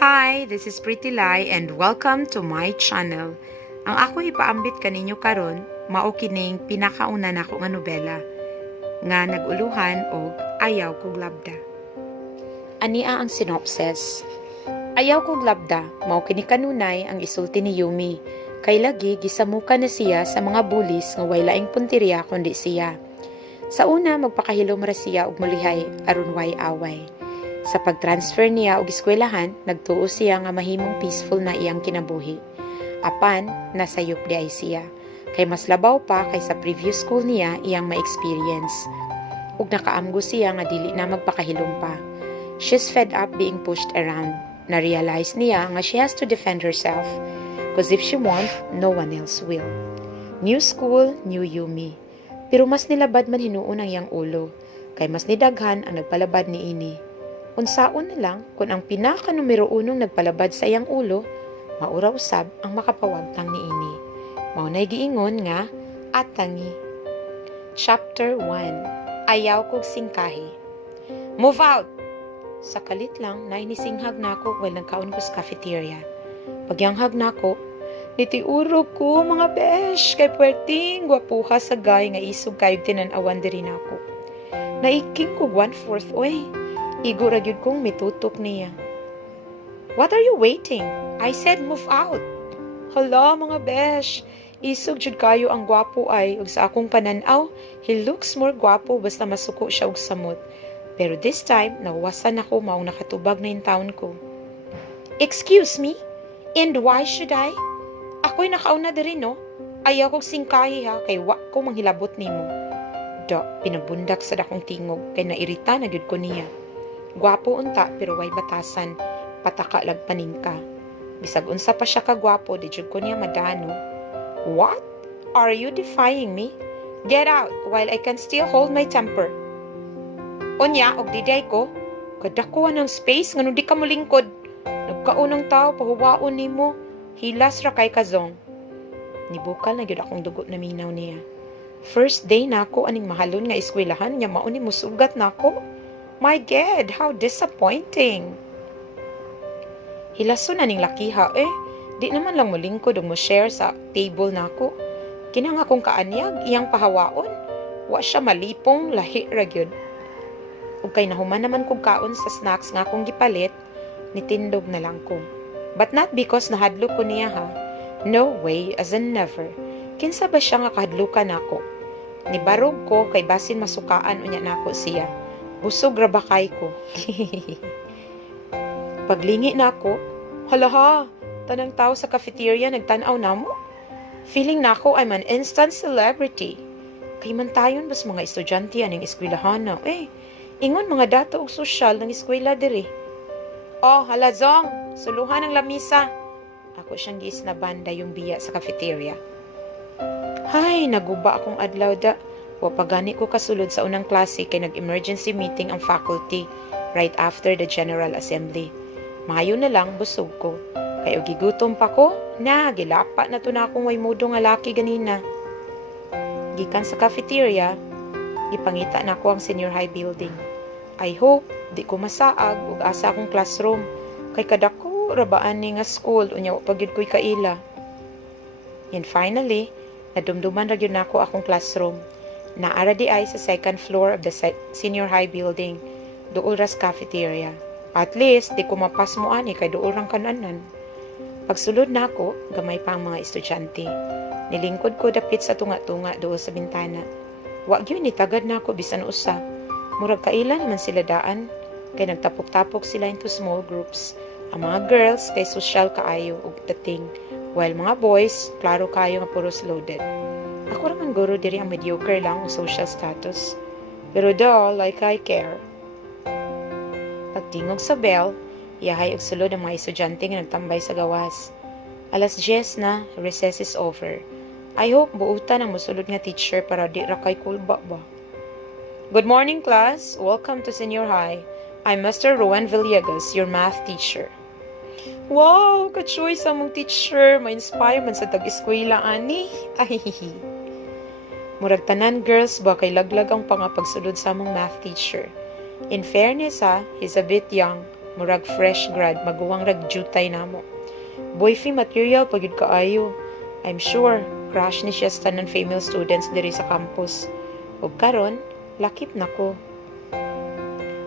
Hi, this is Pretty Lai and welcome to my channel. Ang ako ipaambit kaninyo karon mao kining pinakauna nako nga nobela nga naguluhan og Ayaw kog LABDA. Ania ang synopsis. Ayaw kog LABDA mao kini kanunay ang isulti ni Yumi kay lagi gisamuka na siya sa mga bullies nga way laing punteriya kundi siya. Sa una magpakahilom ra siya og mulihay aron way away. Sa pagtransfer niya og gieskuylahan, nagtuo siya nga mahimong peaceful na iyang kinabuhi. Apan, nasayop di ay siya. Kay mas labaw pa kay sa previous school niya iyang ma-experience. Ug nakaamgo siya nga dili na magpakahilom pa. She's fed up being pushed around. Na-realize niya nga she has to defend herself. Cause if she won't, no one else will. New school, new Yumi. Pero mas nilabad man hinuon ang iyang ulo. Kay mas nidaghan ang nagpalabad ni ini. Unsaon na lang kung ang pinaka numero 1 nagpalabad sa iyang ulo, maura usab ang makapawagtang ni ini. Maunay giingon nga atangi. Chapter 1. Ayaw kog Singkahi. Move out! Sa kalit lang na inisinghag nako while nagkaon ko sa cafeteria. Pagyanghag nako, nitiuro ko mga besh kay puwerting gwapuha sa gay nga isog kayog tinan-awan diri nako. Naiking ko 1/4 oy. Igo ra gyud kong mitutok niya. What are you waiting? I said move out. Hala mga besh, isog jud kayo ang gwapo ay ug sa akong pananaw, he looks more gwapo basta masuko siya og samot. Pero this time, nawasan ako maong nakatubag na yung taon ko. Excuse me? And why should I? Ako'y nakauna diri no? Ayaw kong singkahi ha, kay wa ko manghilabot nimo. Da, pinabundak sa dakong tingog, kay nairita na gyud ko niya. Gwapo unta pero way batasan, pataka lag paningka. Bisag unsa pa siya ka gwapo, di jud ko niya madano. What? Are you defying me? Get out while I can still hold my temper. Unya, og diday ko, kadakuan ng space ngano di ka molingkod. Nagkaunang tao pahuwaon nimo, hilas ra kay kazong. Nibukal na gyud akong dugo na minaw niya. First day nako aning mahalon nga eskwelahan nya mao ni musugat nako. My God, how disappointing. Hilaso na ning lakiha di naman lang molingkod o mo share sa table nako. Kinang akong kaanyag, iyang pahawaon. Wa siya malipong, lahi ra gyud. Ug kay nahuman naman kong kaon sa snacks nga akong gipalit, nitindog na lang ko. But not because nahadlok ko niya ha. No way, as in never. Kinsa ba siya nga kahadlukan nako? Nibarog ko kay basin masukaan unya nako siya. Busog ra bakay ko. Paglingi na ako, halaha, tanang tao sa cafeteria nagtanaw namo. Feeling na ako I'm an instant celebrity. Kay man tayon bas mga estudyante aning eskwelahan na. Ingon mga dato og sosyal ng eskwela diri. Oh, hala Zong, suluhan ang lamisa. Ako siyang giisnaban yung biya sa cafeteria. Hay, naguba akong adlaw da. Wa pagani ko kasulod sa unang klase kay nag-emergency meeting ang faculty right after the General Assembly. Mahayo na lang busog ko. Kay og gigutom pa ko, gilapa na to na akong way mudo nga laki ganina. Gikan sa cafeteria, ipangita na ko ang senior high building. I hope di ko masaag ug asa akong classroom kay kadako rabaan ni nga school unya wa pagyud ko'y kaila. And finally, nadumduman ra gyud nako akong classroom. Naara di ay sa second floor of the senior high building, duol ras cafeteria. At least, di ko mapas mo ani kay duol rang kananan. Pagsulod na ako, gamay pa ang mga estudyante. Nilingkod ko dapit sa tunga-tunga duol sa bintana. Wa gyud ni tagad na ako bisan usa. Murag kaila naman sila daan, kay nagtapok-tapok sila into small groups. Ang mga girls kay social kaayo og dating, while mga boys, klaro kayo nga puros loaded. Ako raman guro diri ang mediocre lang o social status. Pero do, like I care. Pagtingog sa bell, iyahay og sulod ang mga estudyante nga nagtambay sa gawas. 10:00 na, recess is over. I hope buutan ang musulod nga teacher para di ra kay kulba ba. Good morning class, welcome to senior high. I'm Mr. Rowan Villegas, your math teacher. Wow, ka-choice among teacher. Ma-inspire man sa tag-eskwela ani. Ay. Murag tanan girls ba kay laglag ang pangapagsulod sa among math teacher. In fairness he's a bit young, murag fresh grad, maguwang rag jutay namo. Boyfriend material pagyud kaayo. I'm sure crush ni siya sa tanan female students diri sa campus. Ug karon, lakip nako.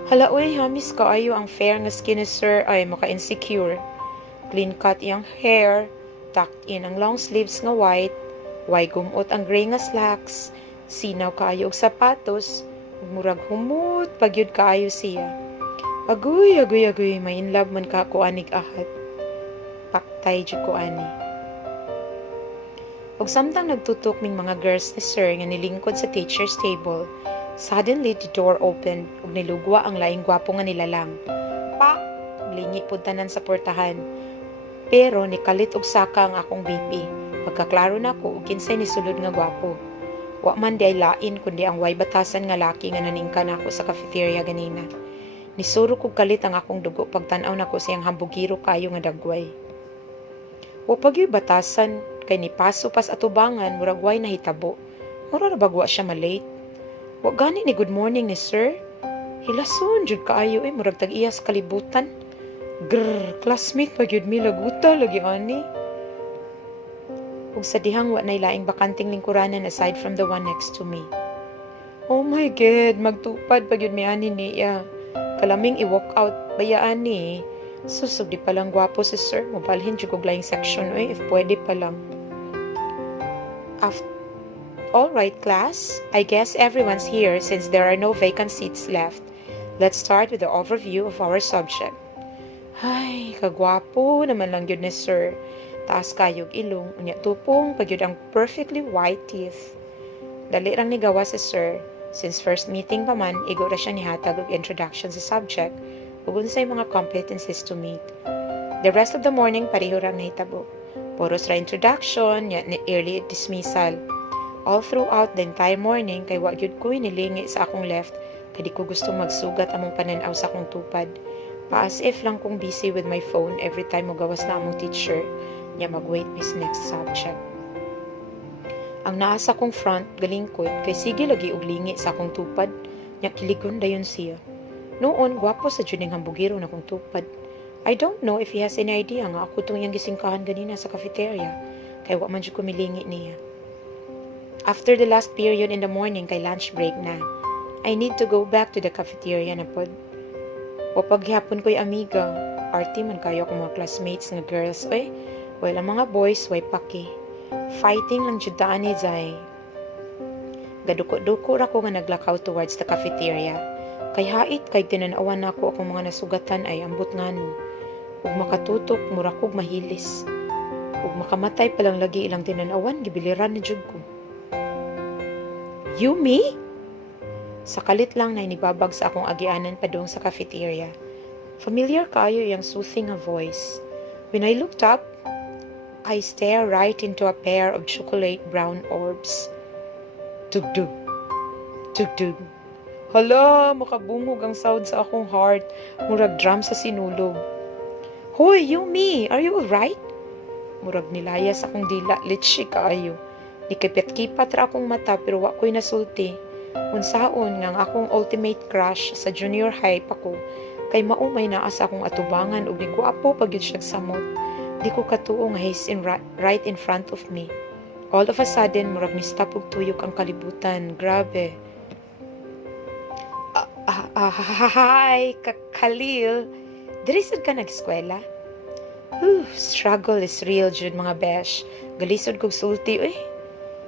Hala uy, hamis kaayo ang fair nga skin ni sir ay maka-insecure. Clean cut iyang hair, tucked in ang long sleeves nga white, way gumot ang gray nga slacks, sinaw kaayo og sapatos, ug murag humot pagyud kaayo siya. Agoy, may in love man ka ko anig ahat. Paktay jud ko ani. Ug samtang nagtutok ming mga girls ni sir nga nilingkod sa teacher's table, suddenly the door opened ug nilugwa ang laing gwapo nga nilalang. Pa! Lingi pud tanan sa portahan. Pero nikalit og saka ang akong BP. Pagkaklaro nako ug kinsay ni sulod nga gwapo. Wa man di ay lain kundi ang way batasan nga laki nga naningka nako sa cafeteria ganina. Nisuro kog kalit ang akong dugo pagtan-aw nako siyang hambugiro kayo nga dagway. Wa pagyoy batasan kay ni paso pas atubangan murag way nahitabo. Mura ra bagwa siya malate. Wa gani ni good morning ni sir. Hilason jud kaayo murag tag-iya sa kalibutan. Grrr, classmate pa gyud mi laguta lagi ani. Ug sa dihang wa nay laing bakanting lingkuranan aside from the one next to me. Oh my god, magtupad pa gyud mi ani niya. Kalaming i-walk out baya ani. Susog di palang gwapo si sir, mobalhin jud kog laing section if pwede pa lang. All right, class. I guess everyone's here since there are no vacant seats left. Let's start with the overview of our subject. Ay, kagwapo naman lang yun ni sir. Taas kayog ilong, unya tupong, pagyud ang perfectly white teeth. Dali rang ni gawa si sir. Since first meeting pa man, igo ra siya ni hatag og introduction sa subject ug unsay mga competencies to meet. The rest of the morning pareho rang nahitabo. Puros ra introduction, nya early dismissal. All throughout the entire morning, kay wa gyud ko'y nilingi sa akong left, kay di ko gusto magsugat among pananaw sa akong tupad. Pa as if lang kong busy with my phone every time mo gawas na among teacher, nya mag-wait mis next subject. Ang naa sa akong front, galingkod, kay sige lagi og lingi sa akong tupad, nya kiligon dayon siya. Noon, gwapo sa juning hambugiro na akong tupad. I don't know if he has any idea nga ako itong iyang gisingkahan ganina sa cafeteria, kay wa man jud ko milingi niya. After the last period in the morning kay lunch break na, I need to go back to the cafeteria na pod. O paghapon ko'y amiga, arty man kayo akong mga classmates nga girls, well ang mga boys, way paki. Fighting lang jud taan ni Zay. Gaduko-duko ra ko nga naglakaw towards the cafeteria. Kay hait kay tinanawan nako akong mga nasugatan ay ambot ngano. Ug makatutok mura kog mahilis. Ug makamatay pa lang lagi ilang tinanawan gibiliran ni jud ko. Yumi? Sa kalit lang na inibabag sa akong agianan padung sa cafeteria. Familiar kaayo yung soothing a voice. When I looked up, I stared right into a pair of chocolate brown orbs. Tugdug. Tugdug. Hala, makabungog ang sound sa akong heart. Murag drum sa sinulog. Hoy, Yumi! Are you alright? Murag nilaya sa akong dila. Litsi kaayo. Nikipit-kipat ra akong mata pero wa ko'y nasulti. Unsaon nga ang akong ultimate crush sa junior high pa ko. Kay maumay naa sa akong atubangan ug giguapo pagyud siya samot. Di ko katuo nga he's right in front of me. All of a sudden, murag nistap og tuyok ang kalibutan. Grabe. Hi, Khalil. Diri sad ka nag-eskwela? Struggle is real, jud mga besh. Galisod kog sulti,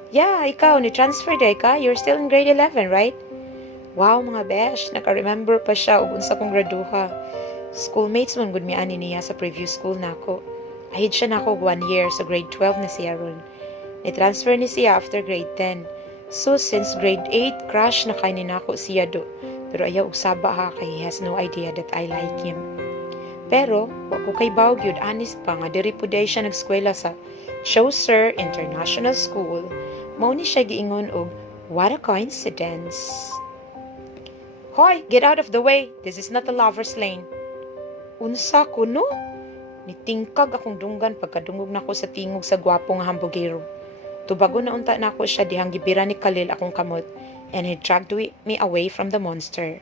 Yeah, ikaw, nitransfer day ka? You're still in grade 11, right? Wow, mga besh, naka-remember pa siya ug unsa kong graduha. Schoolmates man gud mi ani niya sa previous school nako. Ahid siya nako 1 year, so grade 12 na siya ron. Ni-transfer ni siya after grade 10. So, since grade 8, crush na kay ni nako siya do. Pero ayaw usaba ha, kay he has no idea that I like him. Pero, wa ko kay bawg yun, honest pa nga, diri po day siya nag-eskwela sa Chaucer International School. Mao ni siya giingon og, what a coincidence. Hoy, get out of the way. This is not a lover's lane. Unsa ko no? Nitingkag akong dunggan pagkadungog nako sa tingog sa gwapo nga hambugero. Tubago na unta nako siya dihang gibira ni Khalil akong kamot and he dragged me away from the monster.